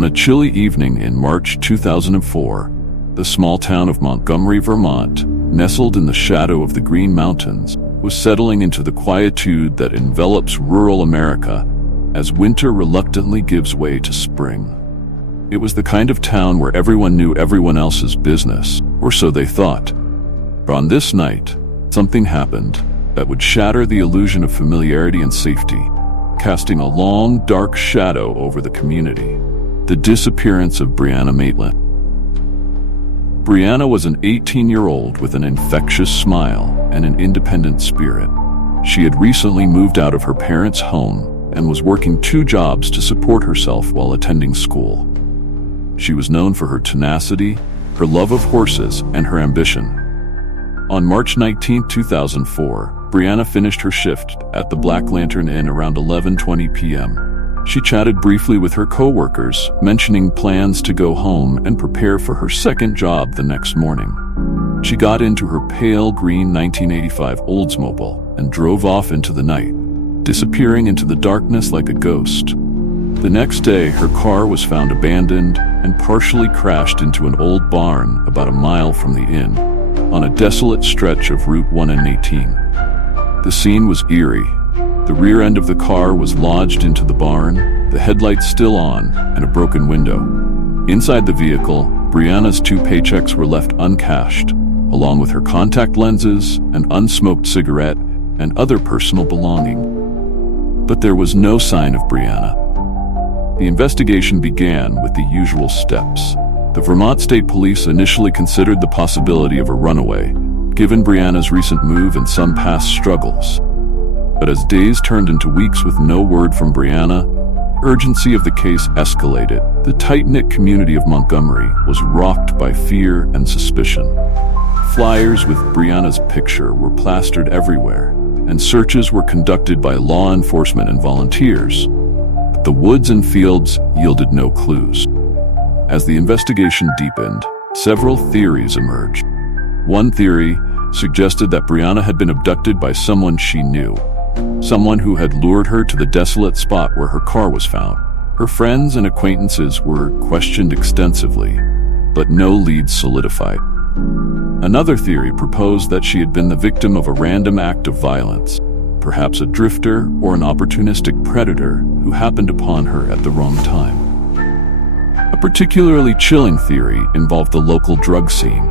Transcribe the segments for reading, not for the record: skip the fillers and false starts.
On a chilly evening in March 2004, the small town of Montgomery, Vermont, nestled in the shadow of the Green Mountains, was settling into the quietude that envelops rural America as winter reluctantly gives way to spring. It was the kind of town where everyone knew everyone else's business, or so they thought. But on this night, something happened that would shatter the illusion of familiarity and safety, casting a long, dark shadow over the community. The disappearance of Brianna Maitland. Brianna was an 18-year-old with an infectious smile and an independent spirit. She had recently moved out of her parents' home and was working 2 jobs to support herself while attending school. She was known for her tenacity, her love of horses, and her ambition. On March 19, 2004, Brianna finished her shift at the Black Lantern Inn around 11:20 p.m. She chatted briefly with her co-workers, mentioning plans to go home and prepare for her second job the next morning. She got into her pale green 1985 Oldsmobile and drove off into the night, disappearing into the darkness like a ghost. The next day, her car was found abandoned and partially crashed into an old barn about a mile from the inn, on a desolate stretch of Route 118. The scene was eerie. The rear end of the car was lodged into the barn, the headlights still on, and a broken window. Inside the vehicle, Brianna's 2 paychecks were left uncashed, along with her contact lenses, an unsmoked cigarette, and other personal belonging. But there was no sign of Brianna. The investigation began with the usual steps. The Vermont State Police initially considered the possibility of a runaway, given Brianna's recent move and some past struggles. But as days turned into weeks with no word from Brianna, urgency of the case escalated. The tight-knit community of Montgomery was rocked by fear and suspicion. Flyers with Brianna's picture were plastered everywhere, and searches were conducted by law enforcement and volunteers. But the woods and fields yielded no clues. As the investigation deepened, several theories emerged. One theory suggested that Brianna had been abducted by someone she knew, someone who had lured her to the desolate spot where her car was found. Her friends and acquaintances were questioned extensively, but no leads solidified. Another theory proposed that she had been the victim of a random act of violence, perhaps a drifter or an opportunistic predator who happened upon her at the wrong time. A particularly chilling theory involved the local drug scene.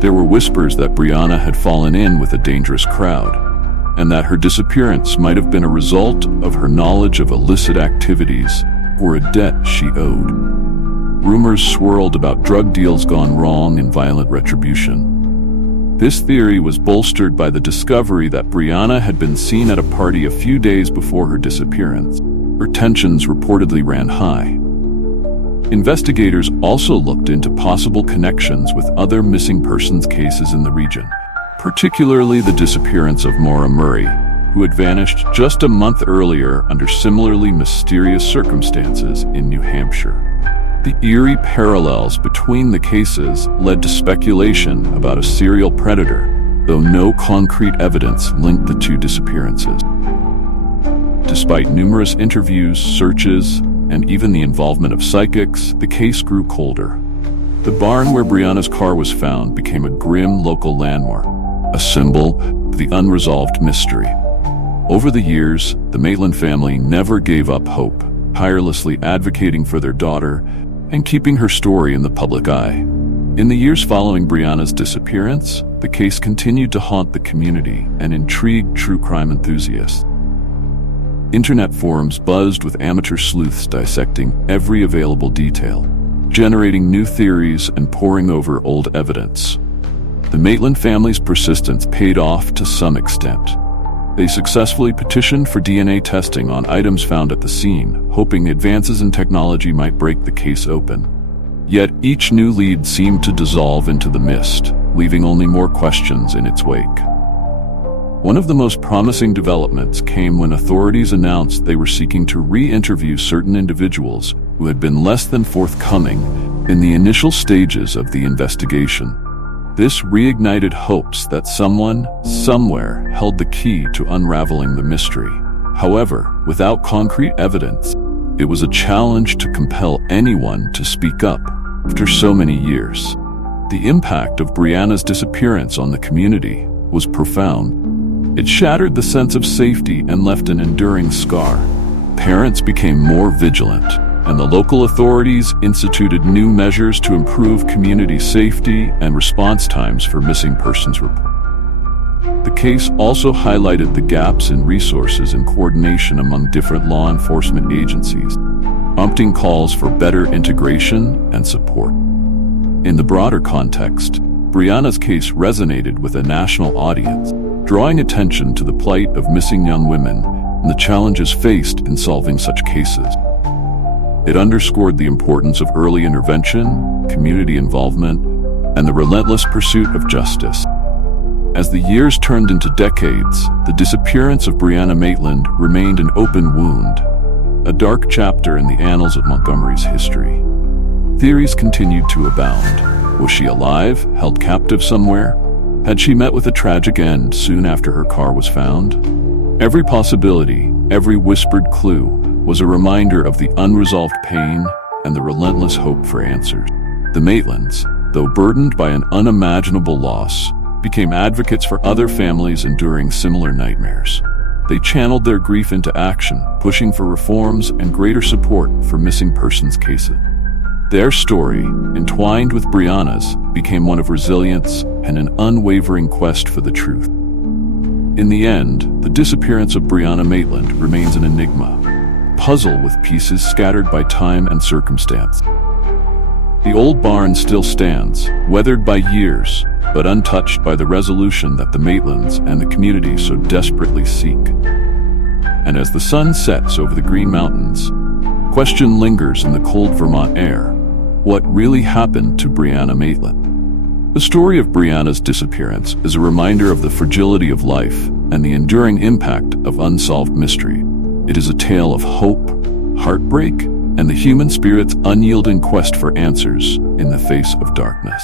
There were whispers that Brianna had fallen in with a dangerous crowd, and that her disappearance might have been a result of her knowledge of illicit activities or a debt she owed. Rumors swirled about drug deals gone wrong and violent retribution. This theory was bolstered by the discovery that Brianna had been seen at a party a few days before her disappearance. Her tensions reportedly ran high. Investigators also looked into possible connections with other missing persons cases in the region, particularly the disappearance of Maura Murray, who had vanished just a month earlier under similarly mysterious circumstances in New Hampshire. The eerie parallels between the cases led to speculation about a serial predator, though no concrete evidence linked the 2 disappearances. Despite numerous interviews, searches, and even the involvement of psychics, the case grew colder. The barn where Brianna's car was found became a grim local landmark, a symbol of the unresolved mystery. Over the years, the Maitland family never gave up hope, tirelessly advocating for their daughter and keeping her story in the public eye. In the years following Brianna's disappearance, the case continued to haunt the community and intrigue true crime enthusiasts. Internet forums buzzed with amateur sleuths dissecting every available detail, generating new theories and poring over old evidence. The Maitland family's persistence paid off to some extent. They successfully petitioned for DNA testing on items found at the scene, hoping advances in technology might break the case open. Yet each new lead seemed to dissolve into the mist, leaving only more questions in its wake. One of the most promising developments came when authorities announced they were seeking to re-interview certain individuals who had been less than forthcoming in the initial stages of the investigation. This reignited hopes that someone, somewhere, held the key to unraveling the mystery. However, without concrete evidence, It was a challenge to compel anyone to speak up after so many years. The impact of Brianna's disappearance on the community was profound. It shattered the sense of safety and left an enduring scar. Parents became more vigilant, and the local authorities instituted new measures to improve community safety and response times for missing persons reports. The case also highlighted the gaps in resources and coordination among different law enforcement agencies, prompting calls for better integration and support. In the broader context, Brianna's case resonated with a national audience, drawing attention to the plight of missing young women and the challenges faced in solving such cases. It underscored the importance of early intervention, community involvement, and the relentless pursuit of justice. As the years turned into decades, the disappearance of Brianna Maitland remained an open wound, a dark chapter in the annals of Montgomery's history. Theories continued to abound. Was she alive, held captive somewhere? Had she met with a tragic end soon after her car was found? Every possibility, every whispered clue, was a reminder of the unresolved pain and the relentless hope for answers. The Maitlands, though burdened by an unimaginable loss, became advocates for other families enduring similar nightmares. They channeled their grief into action, pushing for reforms and greater support for missing persons cases. Their story, entwined with Brianna's, became one of resilience and an unwavering quest for the truth. In the end, the disappearance of Brianna Maitland remains an enigma, a puzzle with pieces scattered by time and circumstance. The old barn still stands, weathered by years, but untouched by the resolution that the Maitlands and the community so desperately seek. And as the sun sets over the Green Mountains, question lingers in the cold Vermont air: what really happened to Brianna Maitland? The story of Brianna's disappearance is a reminder of the fragility of life and the enduring impact of unsolved mystery. It is a tale of hope, heartbreak, and the human spirit's unyielding quest for answers in the face of darkness.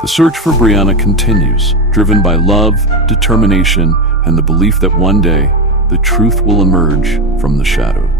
The search for Brianna continues, driven by love, determination, and the belief that one day the truth will emerge from the shadows.